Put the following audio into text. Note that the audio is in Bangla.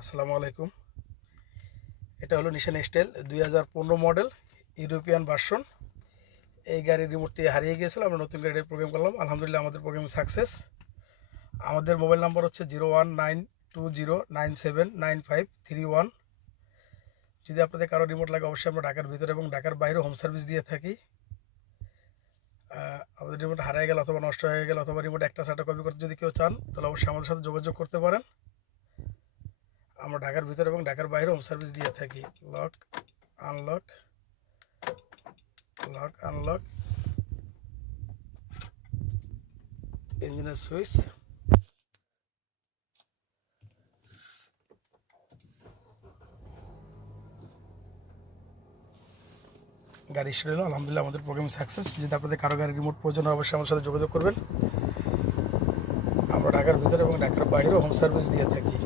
আসসালামু আলাইকুম। এটা হলো নিশান এক্সটাইল 2015 মডেল ইউরোপিয়ান ভার্সন। এই গাড়ির রিমোটটি হারিয়ে গিয়েছিল, আমরা নতুন গাড়ির প্রোগ্রাম করলাম। আলহামদুলিল্লাহ আমাদের প্রোগ্রাম সাকসেস। আমাদের মোবাইল নাম্বার হচ্ছে 019209795131। যদি আপনাদের কারো রিমোট লাগে অবশ্যই আমরা ঢাকার ভিতরে এবং ঢাকার বাইরে হোম সার্ভিস দিয়ে থাকি। আমাদের রিমোট হারিয়ে গেল অথবা নষ্ট হয়ে গেল অথবা রিমোট একটা সাটা কপি করতে যদি কেউ চান তাহলে অবশ্যই আমাদের সাথে যোগাযোগ করতে পারেন। আমরা ঢাকার ভিতরে এবং ঢাকার বাইরে হোম সার্ভিস দিয়ে থাকি। লক আনলক, লক আনলক, ইঞ্জিনের সুইচ, গাড়ি স্টার্ট হলো। আলহামদুলিল্লাহ আমাদের প্রোগ্রাম সাকসেস। যদি আপনাদের কারো গাড়ির রিমোট প্রয়োজন হয় অবশ্যই আমার সাথে যোগাযোগ করবেন। আমরা ঢাকার ভিতরে এবং ঢাকার বাইরেও হোম সার্ভিস দিয়ে থাকি।